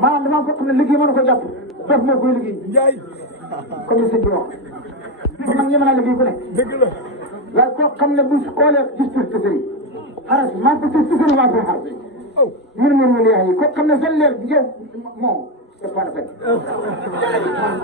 maanaam damaa fokk ne liggéey mën ko jàpp def moo koy liggéey Njaay comme sëñ bi wax man ñeme naa liggéey ku ne dëgg la waaye koo xam ne bu xoolee gis te sëriñ xaras maa ko ci sëriñ maa ko xaras mun yaay koo xam ne seen leer bi yow moom c'est pas fait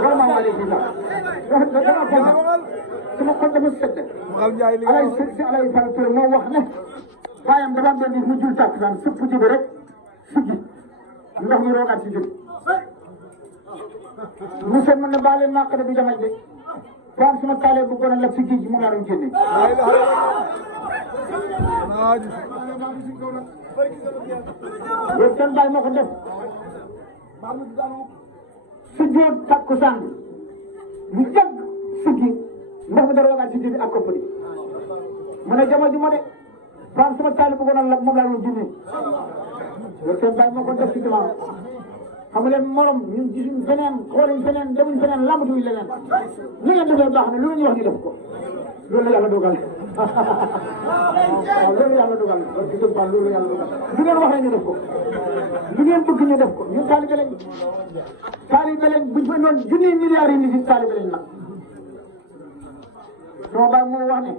vraiment waa léegi sax dama ko sama xol dama sedd alay Fall Touré moo wax ne baayam dafa am benn mu jul tàkk naan sëpp ji bi rek suggi ndox mi roogaat si jur monsieur man ne baale maa ko bi jamaj de ba am sama taalee bu gën a lab si géej gi mu laa doon génne loolu seen baay moo ko def si jóot takkusaan lu jàgg suggi ndox mi da roogaat si jur bi ak koppali mu ne jama ji ma de ba am sama taalee bu gën a lab moom laa doon génne loolu seen baay moo ko def si dimanche xam nga leen morom ñun gisuñ feneen xooluñ feneen demuñ feneen lambatuñ leneen li ngeen defee baax na lu ngeen ñu wax ñu def ko loolu la yàlla dogal waaw loolu yàlla dogal parce que loolu yàlla dogal lu ngeen wax rek ñu def ko lu ngeen bëgg ñu def ko ñun taalibe lañ buñ fa noon junniy milliards yi nit taalibe lañ nag sama baay moo wax ne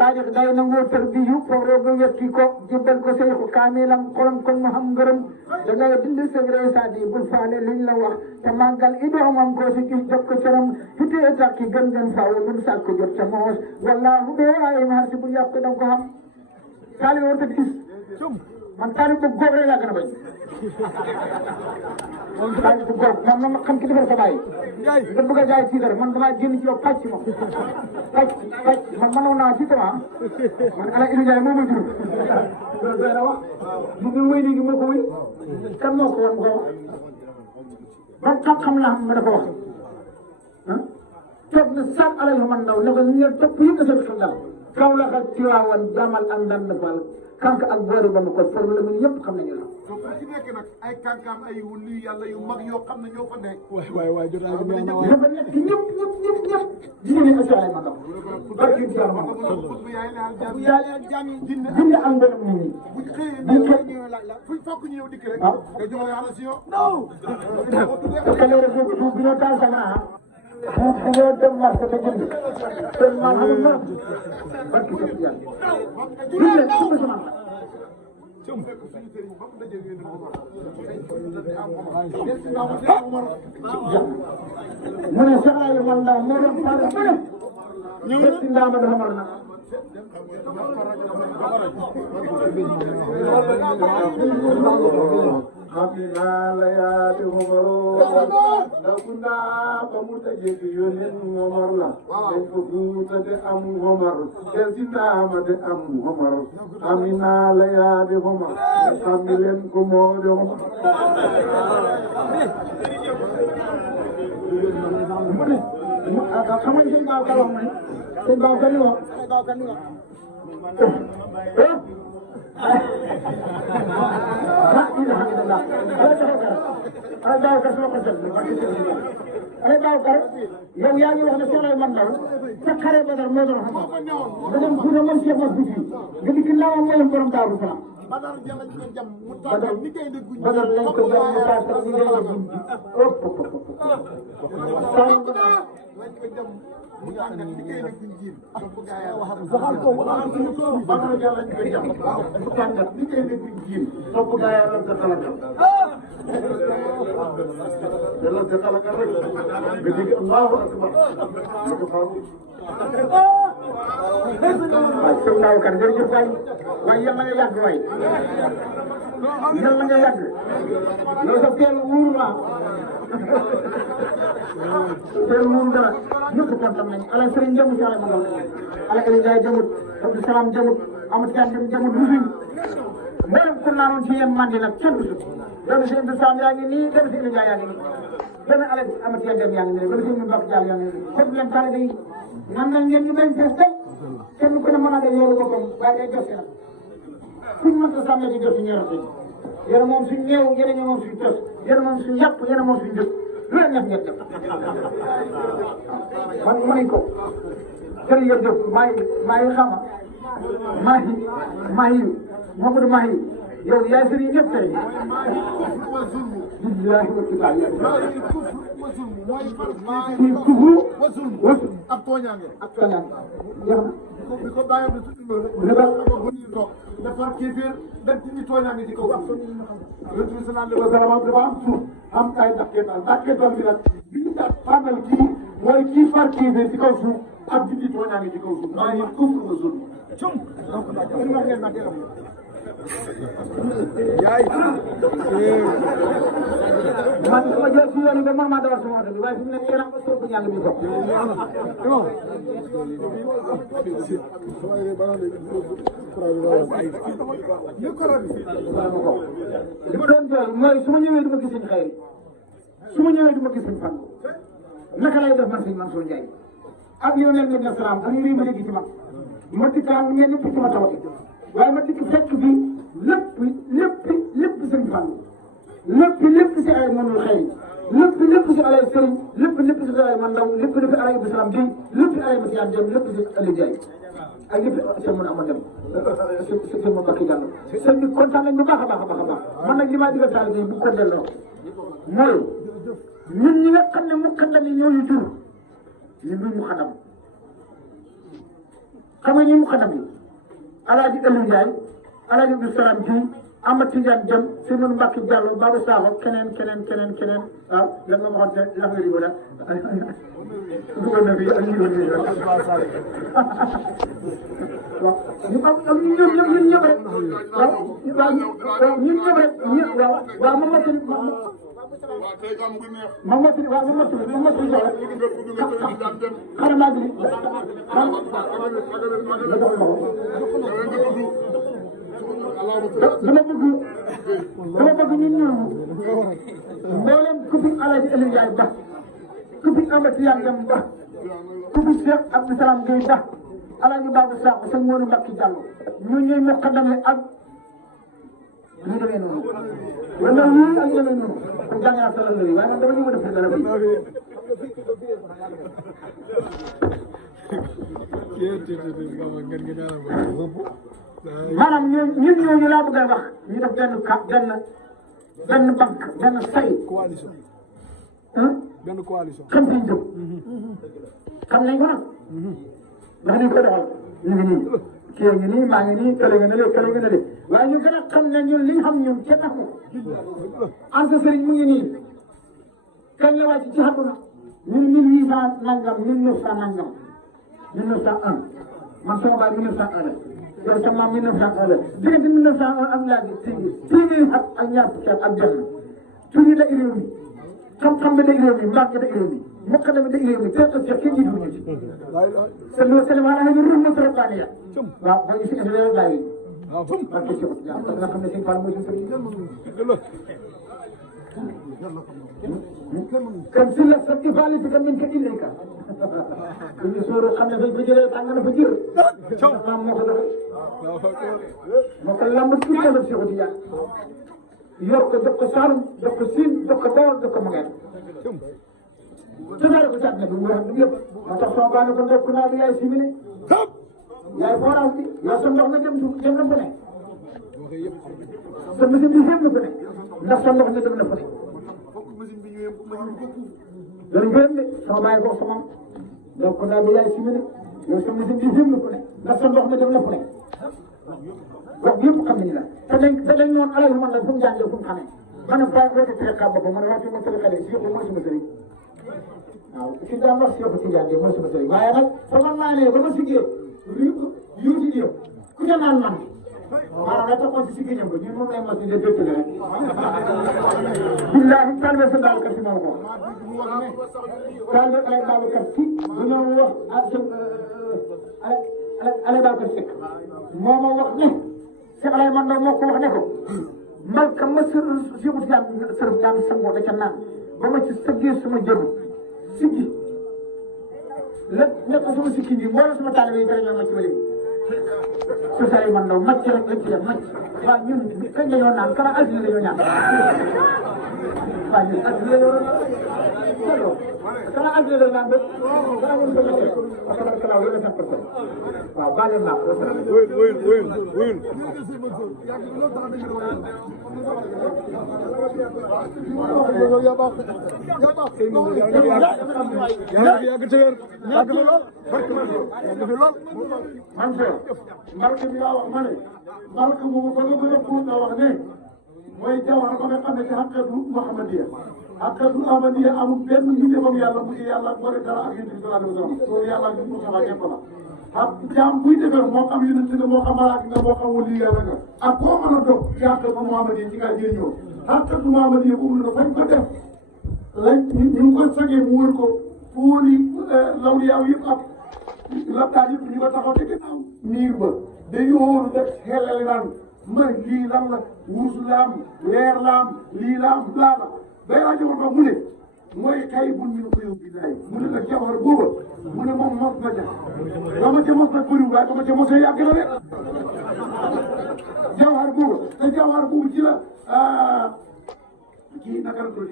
Sadio day nangoo tarbiyu foog rek nga yëkki ko jébbal ko Seexu kaamilam xolam kon mu xam ngërëm da ngay dindi secret Sadio bul faale luñ la wax te màggal i doomam ko si gis jox ko cëram hitee takki gën faaw bul sàkk jot ca moos wallaahu bee ay maar si bul yàq da nga ko xam taalibe war a gis man taalibe bu góob rek laa gën a bañ taalibe bu góob man ma xam ki defar sa baay nga bëgg a jaay tiitar man damaa génn ci yow pàcc ma pàcc man mënoon naa ci tamit man ala Ibu Ndiaye moo ma jur loolu doy na wax mu ngi wéy léegi moo ko wéy kan moo ko woon mu ko wax ban xam-xam la xam ma dafa wax ah toog na sàmm alal ma man ndaw ne ko ñu topp yëpp na seen xel daal kaw la xal Tiwaawan jaamal ak ndand fal kank ak boori ba mu ko forme la ñun yëpp xam nañu la. donc ku ci nekk nag ay kankaam ay wuli yàlla yu mag yoo xam ne ñoo fa nekk. waay jotaay bi neex na waay. ñoo fa nekk ñëpp jigéen ñi aussi ay ma ndaw. barke bi jaam bu yàlla jinne ak mboolem nit ñi. bu xëyee ñëw la fu fokk ñu ñëw dikk rek. nga jox yàlla si yow. non. parce que léegi bu ñoo taal sama bu ñoo dem marché ba jënd seen maam amul na barke bi yàlla jinne sama mu ne soxla yu man ndaw moo doon faru mu ne ñëw si ndaama dafa mar na Amina la yaate Momaro nakunda kamuta jeki yonen Momar la en ko buuta de am Momar kelsinama de am Momar Amina la yaate Momar amilen ko moode Momar xam nga sëñ Ba Kala wax ma ne sëñ Ba Kala wax ala Babacar sama xol sedd ala Babacar yow yaa ngi wax ne soxla man ndaw sa xare Badar moo doon xam nga dem Fuuta moom Cheikh Mat Fuuti nga dikk laawam mooy borom Daaru Salaam Badar lañ ko jam mu taal ni kay de guñ Badar lañ ko jam mu taal ni kay de guñ op mu tàngat liggéey nag buñ jiin donc gaa yaa waxal waxal ko waxal ko Badar lañ ko jam mu tàngat liggéey nag buñ jiin topp gaa yaa lan sa xalaat yàlla sa xalaat rek nga dégg Allahu akbar ko xaru waaw sëñ Babacar jërëjëf waay waaye yal na nga yàgg waay yal na nga yàgg yow sa teel wuuru la teel wuuru dara ñëpp kontaan nañu ala sëriñ jamut yàlla ma ndaw ala Aliou Ndiaye jamut Abdou Salam jamut Amadou Diagne jamut rusuñ mboolem ku naanoon ci yéen mandi nag kenn du sut doomu si Abdou Salam yaa ngi nii doomu si Aliou Ndiaye yaa ngi nii doomu Aliou Amadou Diagne yaa ngi nii doomu si Mbacke Diallo yaa ngi nii comme leen tale day nan la ngeen ñu bañ fees tey kenn ku ne mën a def yoru boppam waaye day joxe nag suñ mënta sàmm di jox suñu yaram yéen moom suñ néew yéen a moom suñ tos yéen moom suñ yàpp yéen moom suñ jëf lu leen neex ngeen def man mënuñ ko jërëjëf maa ngi xama maa ngi Mamadou Mahi yow yaay sëriñ ñëpp tey billahi wa kitabi kii kufru wasul ak tooñaange ak kanam jeex na bi ko bàyyam di tudd bu ñu toog defar kéeféer dem ci ñi tooñaange ci kaw yonent bi sallallahu alayhi wa sallam dafa am suuf am ay dakketal bi nag bi ñu tànnal kii mooy kii far kéeféer ci kaw suuf ak di tooñaange ci kaw suuf maa ngi kufru wasul donc dañu wax ngeen nag yaay man ma jël ci yoon yi ba man maa dawal sama oto bi waaye fi mu nekk yéen a ko sóobu ñàng bi ko li ma doon jooy mooy su ma ñëwee du ma gis suñu xëy su ma ñëwee du ma gis suñu fan naka lay def man suñu Mansour Ndiaye ak yow neen ngeen salaam ak yéen ma dégg ci man ma dikkaan ngeen ñëpp ci ma tawati waaye ma dikk fekk fi lépp sëñ fan lépp si ay mënul xëy lépp si alay sëriñ lépp si alay man ndaw lépp alay Abdou Salam Gueye lépp alay Masiane Dem lépp si Aliou Ndiaye ak lépp sëñ mën a amoon dem sëñ ma Mbacke Diallo sëñ bi kontaan nañ bu baax a baax man nag li maa digal taal bi bu ko delloo mooy ñun ñi nga xam ne mu xandam yi ñooñu jur ñu ngi mu xandam xam nga ñi mu xandam yi Alaaji Aliou Ndiaye Alaaji Abdou Salam Gueye Amath Tidiane Dem Sëñ Mbacke Diallo Babou Sakho keneen waaw lan nga waxoon te lan nga di wala dugal na fi ak ñu doon nii waaw ñu am ñun ñëpp rek waaw ñun ñëpp rek waaw moom la tamit moom la tamit waaw moom la tamit xaaral maa ngi dama bëgg ñun ñooñu mboolem ku fi Alaaji Aliou Ndiaye Ba ku fi Amath Tidiane Dem Ba ku fi Cheikh Abdou Salam Gueye Ba Alaaji Babou Sakho sëñ Modou Mbacke Diallo ñun ñooy muqaddam ak ñu demee noonu wala ñii ak demee noonu kon jàng naa solo waaye man dama ñu mën a def dara bi maanaam ñun ñooñu laa bëgg a wax ñu def benn banque benn say. coalition. benn coalition. xam nañ ko. xam nañ ko nag. ndax ni ko doxal ñu ngi nii kii ngi nii maa ngi nii kële nga ne lee kële nga ne lee waaye ñu gën a xam ne ñun li ñu xam ñun kenn ak an sa sëriñ mu ngi nii kañ la wàcc ci àdduna ñun 1800 nangam 1900 nangam 1901 man sama baay 1901 la yow sa maam 1901 la diggante 1901 ak laa gi téeméeri at ak ñaar fukki at ak benn tuuti da réew mi xam-xam bi da réew mi mbàkk da réew mi muqaddam da réew mi teetal ci kenn jiitu ñu ci sallu sallam ala hadi ruhmat rabbaniya waaw boo ñu si indi rek bàyyi parce que nga xam ne seen fan mooy suñu kan si la sa ifaali bi kam min ka ilayka ñu sóoru xam ne fañ fa jëlee tàng na fa jër maam moo ko doxee moo ko lamb ci ko def Cheikh Tidiane yor ko jox ko Saalum jox ko Siin jox ko Bawol jox ko Mangeen tësaare ko ci àdduna bi mu wax yëpp moo tax sama baa ne ko ndokk naa bi yaay simile yaay forage bi yow sa ndox na dem na fa ne sa machine bi yëpp na fa ne ndax sa ndox na dem na fa ne danañ ko yem de sama bàyyi ko sama ndokk naa bi yaay simile yow sa machine bi yëpp na fa ne ndax sa ndox na dem na fa ne wax bi yëpp xam nañu la te dañ noonu alal man la fu mu jàngee fu mu xamee man faa ko tere ka bopp man waxtu ma tere xale si yëpp mooy suma sëriñ waaw si daan wax si yëpp si jàngee mooy suma sëriñ waaye nag fa man naa ne ba ma siggee yuuti di yow ku ca naan man maanaam la taxoon si siggi ñam ko ñun moom lay mos di def rek billahi talbe sa Babacar Si moo ko talbe ay Babacar Si bu ñoo wax ale Babacar Seck moo ma wax ne Cheikh Alay man moo ko wax ne ko malka ma sëbut yam sërëf yam sangoo da ca naan ba ma ci sëggee suma jëm siggi lépp nekk suma sikki bi mbooloo suma taalibe yi dara ñoo ma ci ma léegi su sare man ndaw macc rek lañ ci def macc waaw ñun kañ la ñoo naan kala altine la ñoo ñaan waaw ñun altine la ñoo naan kala agréé naa ba dara ngeen bëgg a def parce que man kala wala 100% waaw baale naa ko. wuyul. man de mbarke bi laa wax ma ne mbarke moomu fa nga gën a pour nga wax ne mooy jawhar ba nga xam ne ci xaqatu Muhammadiya xaqatu Ahmadiya amul benn mbindeefam yàlla bu ci yàlla boole dara ak yonent bi sallallahu alayhi wa sallam loolu yàlla ak Mustafa ñëpp la ak jaam buy defar moo xam yonent nga moo xam malaaka nga moo xam wali yàlla nga ak koo mën a dog ci xaqatu Muhammadiya ci ngaa jëriñoo xaqatu Muhammadiya boobu la fañ ko def lañ ñu ngi ko sagee mu wër ko fuuli lawliyaaw yëpp ak laptaan yëpp ñu ko taxaw te ginnaaw miir ba dañu wóoru def xelal naan ma lii lan la wurus laam leer laam lii laam laa la bay laa jamono ba mu ne mooy xay bu ñu ko yow billaay mu ne nag jawhar booba mu ne moom mos na ca ba ma ca mos nag bëriwul waaye ba ma ca mosee yàgg na de jawhar booba te jawhar boobu ci la kii naka la tudd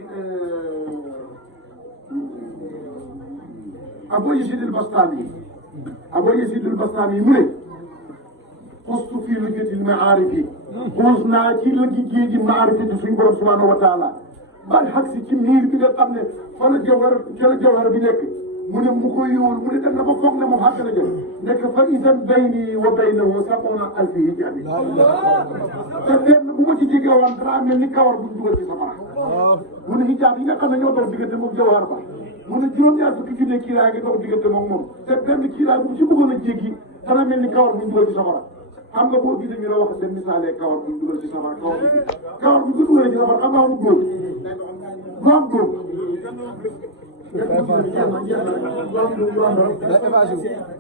Abu Yazid al-Bastami Abu Yazid al-Bastami mu ne xustu fii lujjatil maarifi xuus naa ci géeji maarifi di suñ borom subhanahu wa taala ba xag si ci miir bi nga xam ne fa la jawhar bi nekk mu ne mu koy yóol mu ne dem na ba foog ne moom xàgg na jël nekk fa itam bayni wa baynahu sab'una alfi hijaabi te benn bu ma ci jege woon dara mel ni kawar buñ dugal ci safara mu ne hijaab yi nga xam ne ñoo dox diggante moom jawhar ba mu ne juróom-ñaar fukki junne kiiraay ngi dox diggante moom te benn kiiraay bu ci bëggoon a jéggi dana mel ni kawar buñ dugal ci safara xam nga boo gisee ñu la wax seen misaalee kawar buñ dugal ci safara kawar bu ñu dugalee ci safara xam nga amul góob du am góob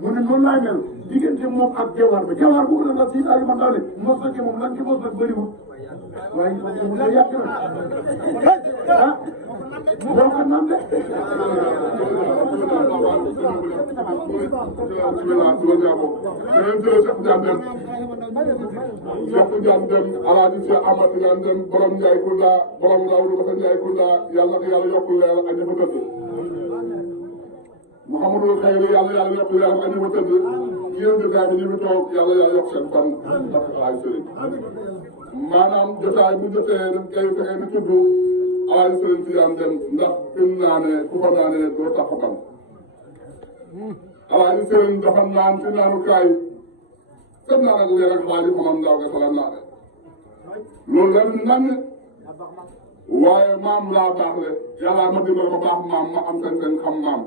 mu ne noonu laay mel diggante moom ak jawhar ba jawhar boobu nag la si ay man daal ne mos na ci moom lan ci mos nag bëriwul waaye mu ne yàgg na ah boo ko naan de Cheikh Tidiane Deme Alaaji Cheikh Ahmad Tidiane Deme borom Ndiaye Kounda borom Rawdu Basa Ndiaye Kounda yàlla na ko yàlla yokk leer ak ña fa tëdd Mouhamadou Khayri yàlla yokk leer ak ña fa tëdd yéen jotaay bi ñu fi toog yàlla yokk seen fan ndax Alaaji Sëriñ maanaam jotaay bu jotee dañ koy fexe di tudd Alaaji Sëriñ Tidiane Deme ndax fi mu naanee ku fa naanee doo tax fan Alaaji Sëriñ dafa naan ci naanukaay sëñ naa nag leer ak xaalis moom ndaw nga salaam naa de loolu la nan waaye maam laa baax le yàlla ma dimbal ma baax maam ma am seen xam maam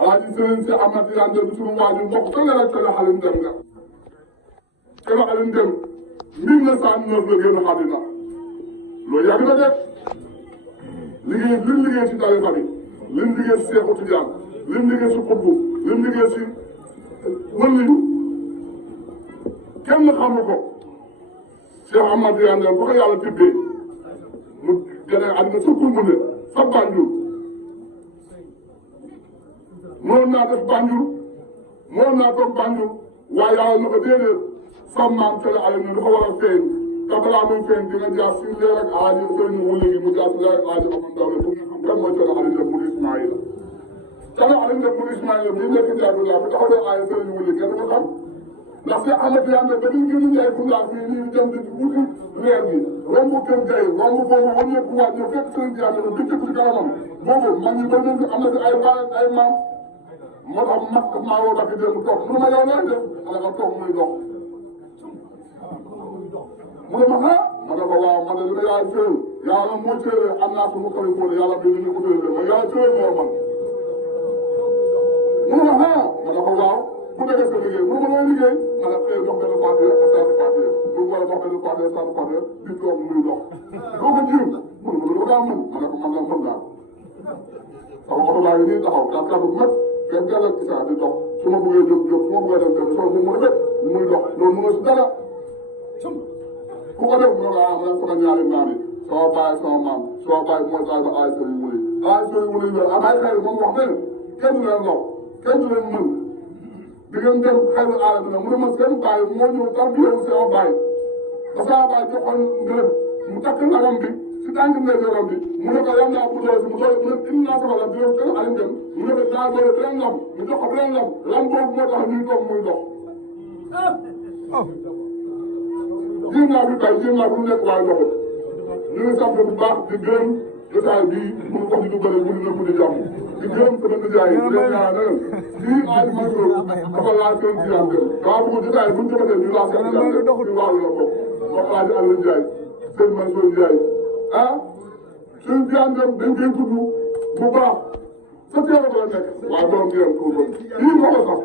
Alaaji Sëriñ si Ahmad Tidiane Deme suñu waajur bokk te nga rek te la xalin dem nga te la xalin dem 1909 la génn àddina loolu yàgg na def liggéey si tarixa bi lim liggéey si Seexu Tijaan lim liggéey si xutbu lim liggéey si wëliyu kenn xamu ko Cheikh Ahmad Tidiane Deme bu ko yàlla tibbee mu gën a àddina sa Kumbune sa Banjul mënoon naa def Banjul mënoon naa toog Banjul waaye yàlla na ko déedéet sa maam tele ale ne dafa war a feeñ te balaa muy feeñ dina jaar si leer ak Alaaji Sëriñ mu léegi mu jaar si leer ak Alaaji Omar Ndao pour nga xam kan mooy tele ale def mu Ismaïla tele ale def mu Ismaïla bi nekk jaagu laa bu taxawee Alaaji Sëriñ mu léegi kenn ko xam ndax si Ahmad Tidiane Deme ba ñu gën a jaay Kounda fii nii dem di wuti leer bi romb kër gay romb boobu wàññeeku waat ñëw fekk Sëriñ Tidiane Deme bi tëgg si kanamam boobu mag ñi ba ñu am na si ay baay ay maam moo tax mag maa woo Bakki Deme toog mu ne ma yow lay def ala nga toog muy dox mu ne ma ah ma ne ko waaw ma ne li ma yaay tëral yàlla moo tëral am naa suñu xarit fóode yàlla bi ñu ko tëral ma yaay tëral moo man mu ne ma ah ma ne ko waaw ku nekk sa liggéey mu ne ma looy liggéey ma ne xëy dox benn papier ak saa papier bu war a dox benn papier saa papier di toog muy dox doo ko jiw mu ne ma loolu daa mën ma ne ko man la mën naa sama oto baa ngi nii taxaw kat bu mat kenn dell ak isaa di dox su ma bëggee jóg jóg su ma bëggee dem dem soo mu rafet muy dox loolu mu nga si dara ku ko def mu ne ah ma ne sama ñaari maam yi sama baay sama maam sama baay mooy baay ba Alaaji Sëriñ Wuli Alaaji Sëriñ Wuli loolu am ay xel moom wax ne kenn du leen lool kenn du leen mën di ngeen dem xelu aala bi nag mu ne ma seen baay moo ñëw tarbiyewu sama baay ba sama baay joxoon ngërëm mu takk ndagam bi si si tànk ngay jorom bi mu ne ko yam naa pour doole si mu doole mu ne indi naa sama lam bi yow kër Aliou dem mu ne ko naa doole beneen lam mu jox ko beneen lam boobu moo tax ñuy toog muy dox jéem naa fi bay jéem naa bu nekk waaye doxul ñu ngi sant bu baax di gërëm jotaay bii mu ngi wax di du bëri mu ngi nëpp di jàmm di gërëm sama nijaay yi di leen ñaanal lii Aliou Mansour dafa laaj seen jiyaam gën daa bëgg jotaay bu ñu defatee ñu laaj seen jiyaam gën ci wàllu la bokk wax laaj Aliou Ndiaye seen Mansour Ndiaye ah suñu jiyaam gën dañ koy tudd bu baax sa teew la nekk waaye borom jiyaam ko ko lii moo ko sax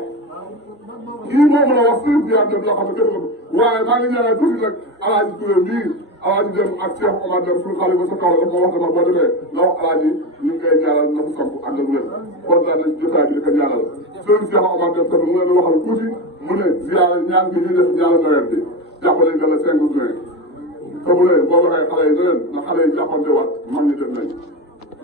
lii moo mën a wax seen jiyaam gën loo xam ne def ko waaye maa ngi ñaanal tuuti nag Alaaji Touré lii Alaaji dem ak Cheikh Omar dem suñu xale ba sa kaw la wax dama boo demee la wax Alaaji ñu ngi koy ñaanal na mu samp ànd ak wér kontaan nañ jotaay bi di ko ñaanal sëriñ Cheikh Omar dem tamit mu leen waxal tuuti mu ne ziyaara ñaan bi ñuy def ñaanal nawet bi jàppale nga le 5 juin te mu ne boo waxee xale yi ne leen na xale yi jàppante waat mag ñi dem nañ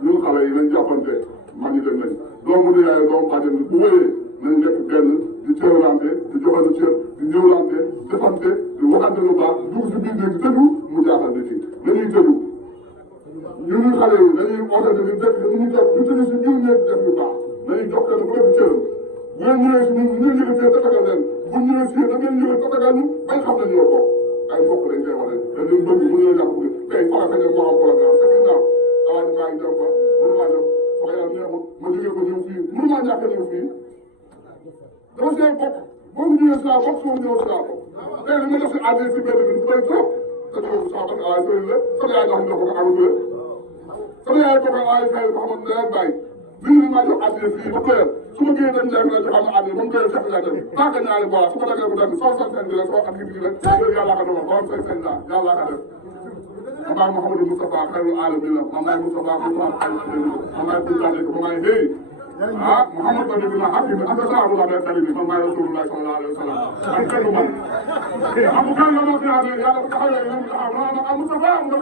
ñun xale yi nañ jàppante mag ñi dem nañ doomu di yaay doomu bàjjen bu wéyee nañ nekk benn di teewlante di joxante cër di ñëwlante defante di waxante lu baax dugg si biir néeg dëggu mu jaaxal nit yi dañuy dëggu ñun xale yi dañuy ootante di def ñu def ñu tëdd si biir néeg def lu baax dañuy jox kenn ku nekk cëram bu ngeen ñëwee si ñun ñu yëgatee tatagal leen bu ñëwee si yéen da ngeen ñëwee tatagal ñu bañ xam ne ñoo bokk ay mbokk lañ koy wane te ñun bëgg mu ñëw jàpp tey fara kañ moo am programme te gis naa dawaa maa ngi dem fa mënu maa dem wax yàlla neexul ma jógee ko ñëw fii mënu maa ñàkk ñëw fii dama see bokk boo mu ñëwee saa bokk soo ñëw saa bokk tey li ma def si àddee si benn bi bëri trop te ñëw saa bokk ay sëriñ la sama yaay jox ñu ko amatul sama yaay bokk ay fay ko xamante ne bàyyi lii ni maa jox àddee fii ba koyal su ma génnee dem njëkk la jox am àddee ba mu koyal fekk laa dem tant que ñaari bois su ko daggee bu dem soo sant bi la soo am gi bi la yàlla ko doon borom say seen la yàlla ko def maman Mouhamadou Moustapha xayrul alamin la maman Moustapha Moustapha maman Bougane ko maman hey ah Mouhamadou Ba dégg naa hakim anta saabu la benn talib man maay Rasulullah sallallahu alayhi wa sallam man kenn man amu kan la ma fi yàlla ko taxawee ñu taxaw na Moustapha am nga